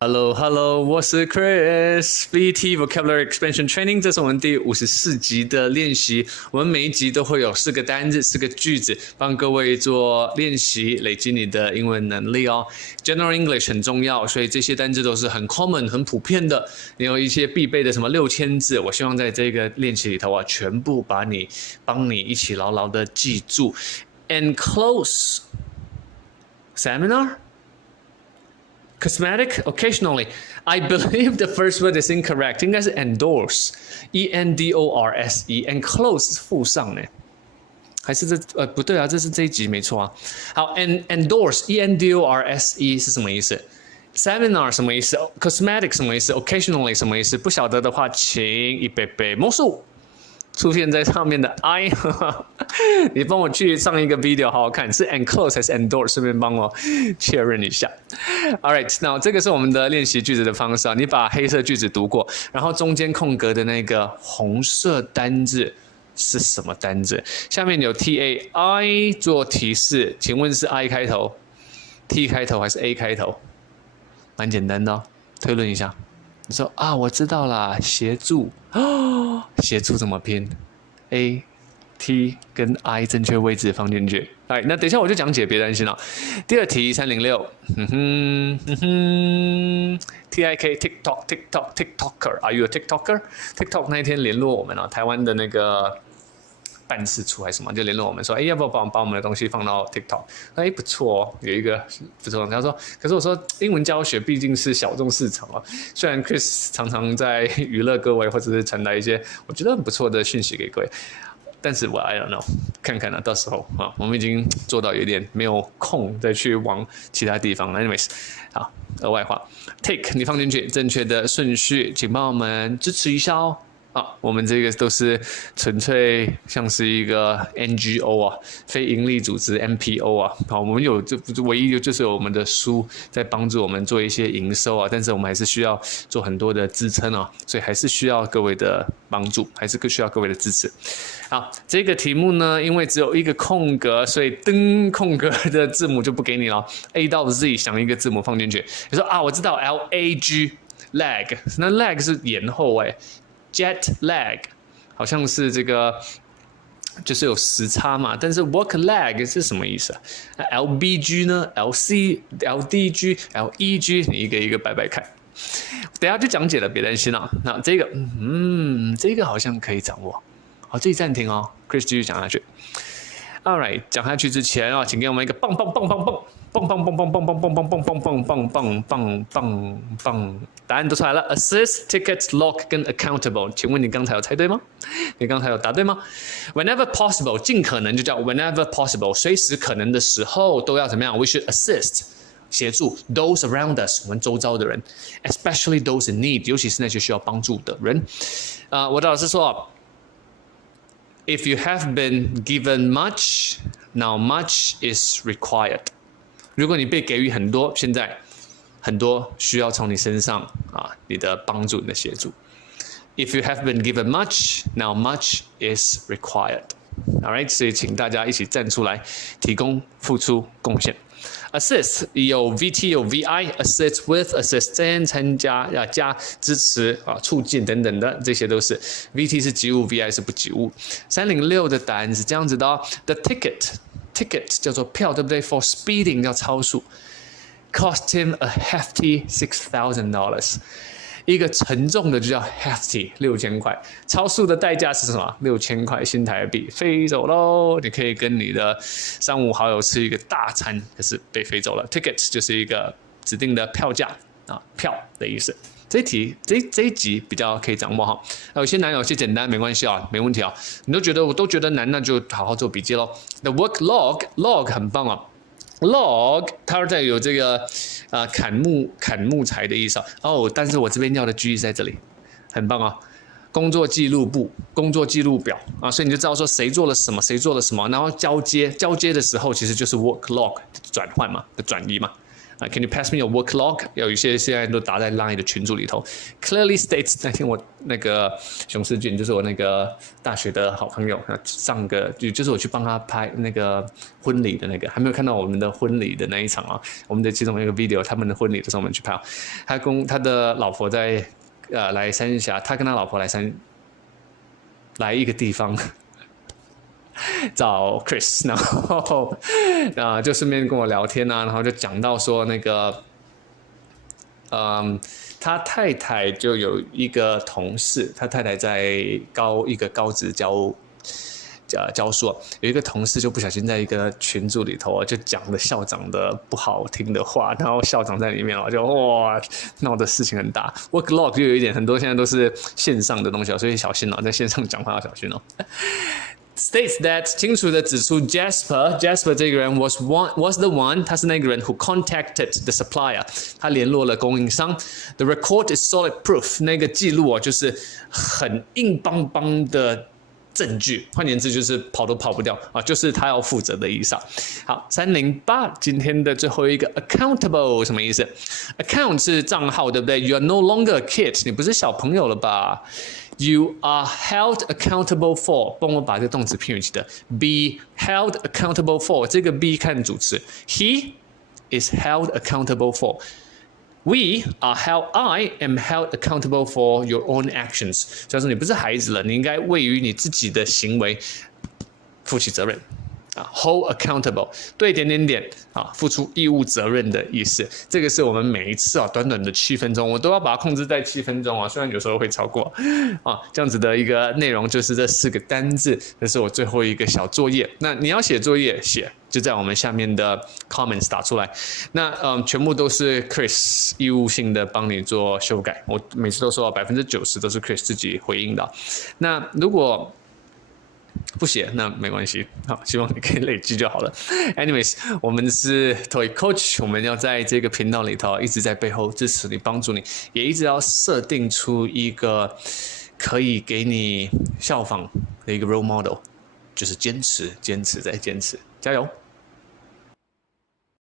Hello，我是 Chris。VT Vocabulary Expansion Training， 这是我们第54集的练习。我们每一集都会有4个单字、4个句子，帮各位做练习，累积你的英文能力哦。General English 很重要，所以这些单字都是很 common、很普遍的。你有一些必备的什么6000字，我希望在这个练习里头全部帮你一起牢牢的记住。Enclose Seminar。Cosmetic, occasionally. I believe the first word is incorrect. 应该是 endorse, E-N-D-O-R-S-E. Enclose 是附上呢，还是不对啊？这是这一集没错啊。好 ，endorse, E-N-D-O-R-S-E 是什么意思 ？Seminar 什么意思 ？Cosmetic 什么意思 ？Occasionally 什么意思？不晓得的话，请一杯杯魔术。出现在上面的 I， 你帮我去上一个 video 好好看，是 enclose 还是 endorse？ 顺便帮我确认一下。Alright， 那这个是我们的练习句子的方式啊。你把黑色句子读过，然后中间空格的那个红色单字是什么单字？下面有 TAI 做提示，请问是 I 开头、T 开头还是 A 开头？蛮简单的哦，推论一下。你说啊，我知道啦，协助哦，协助怎么拼 ？A、T 跟 I 正确位置放进去。哎，那等一下我就讲解，别担心了。第二题306，TIK TikToker，Are you a TikToker？TikTok 那一天联络我们了，台湾的那个办事处还是什么，就联络我们说，要不要把我们的东西放到 TikTok？ 不错哦，有一个不错。他说，可是我说英文教学毕竟是小众市场哦，虽然 Chris 常常在娱乐各位，或者是传达一些我觉得很不错的讯息给各位，但是我 I don't know， 看看到时候啊，我们已经做到有点没有空再去往其他地方了。Anyways， 好，额外话 ，take 你放进去正确的顺序，请帮我们支持一下哦。我们这个都是纯粹像是一个 NGO 啊，非营利组织 NPO 啊。好，我们唯一就是有我们的书在帮助我们做一些营收啊，但是我们还是需要做很多的支撑啊，所以还是需要各位的帮助，还是需要各位的支持。好，这个题目呢，因为只有一个空格，所以空格的字母就不给你了。A 到 Z 想一个字母放进去。你说啊，我知道 LAG lag， 那 lag 是延后Jet lag 好像是这个，就是有时差嘛。但是 work lag 是什么意思啊？LBG 呢 ？LCG、LDG、LEG， 你一个一个摆摆看。等一下就讲解了，别担心了。那这个，这个好像可以掌握。好，这里暂停哦 ，Chris 继续讲下去。Alright， 讲下去之前啊，请给我们一个棒！答案都出来了 ，assist、ticket、log 跟 accountable。请问你刚才有猜对吗？你刚才有答对吗 ？Whenever possible， 尽可能就叫 whenever possible， 随时可能的时候都要怎么样 ？We should assist， 协助 those around us， 我们周遭的人 ，especially those in need， 尤其是那些需要帮助的人。我的老师说。If you have been given much, now much is required. 如果你被给予很多，现在很多需要从你身上你的帮助、你的协助。If you have been given much, now much is required. Alright， 所以请大家一起站出来，提供、付出、贡献。Assist 有 VT 有 VI，assist with、assist in 参加加支持促进等等的，这些都是 VT 是及物 ，VI 是不及物。306的答案是这样子的哦。The ticket 叫做票，对不对 ？For speeding 叫超速 ，cost him a hefty $6,000。一个沉重的就叫 hefty 6000块，超速的代价是什么？6000块新台币，飞走喽！你可以跟你的商务好友吃一个大餐，可是被飞走了。Ticket 就是一个指定的票价票的意思。这一集比较可以掌握哈，有些难有些简单，没关系没问题你我都觉得难，那就好好做笔记咯。The work log 很棒log 它在有这个砍木材的意思但是我这边要的句意在这里，很棒工作记录簿、工作记录表所以你就知道说谁做了什么，谁做了什么，然后交接的时候其实就是 work log 转换嘛的转移嘛 Can you pass me your work log？ 有一些现在都打在 Line 的群组里头。Clearly states， 那天我那个熊世俊，就是我那个大学的好朋友，就是我去帮他拍那个婚礼的那个，还没有看到我们的婚礼的那一场啊，我们的其中一个 video， 他们的婚礼的时候我们去拍，他跟他的老婆在来三峡，他跟他老婆来一个地方。找 Chris， 然后就顺便跟我聊天啊，然后就讲到说那个，他太太就有一个同事，他太太在一个高职教书，有一个同事就不小心在一个群组里头就讲了校长的不好听的话，然后校长在里面就哇闹的事情很大。Work log 就有一点，很多现在都是线上的东西所以小心在线上讲话要小心States that 清楚的指出 Jasper 这个人 was the one， 他是那个人 who contacted the supplier， 他联络了供应商。The record is solid proof， 那个记录就是很硬邦邦的证据，换言之就是跑都跑不掉就是他要负责的意思。好，308今天的最后一个 accountable 什么意思 ？account 是账号，对不对 ？You are no longer a kid， 你不是小朋友了吧？You are held accountable for， 帮我把这个动词片语记得 be held accountable for， 这个 be 看主词 ，he is held accountable for。I am held accountable for your own actions。所以说你不是孩子了，你应该为于你自己的行为负起责任。Hold accountable 对付出义务责任的意思。这个是我们每一次短短的7分钟，我都要把它控制在7分钟虽然有时候会超过这样子的一个内容就是这4个单字，这是我最后一个小作业。那你要写作业就在我们下面的 comments 打出来。那全部都是 Chris 义务性的帮你做修改，我每次都说到90%都是 Chris 自己回应的。那如果不写那没关系，好，希望你可以累积就好了。Anyways， 我们是 TOEIC Coach， 我们要在这个频道里头一直在背后支持你、帮助你，也一直要设定出一个可以给你效仿的一个 role model， 就是坚持、坚持再坚持，加油！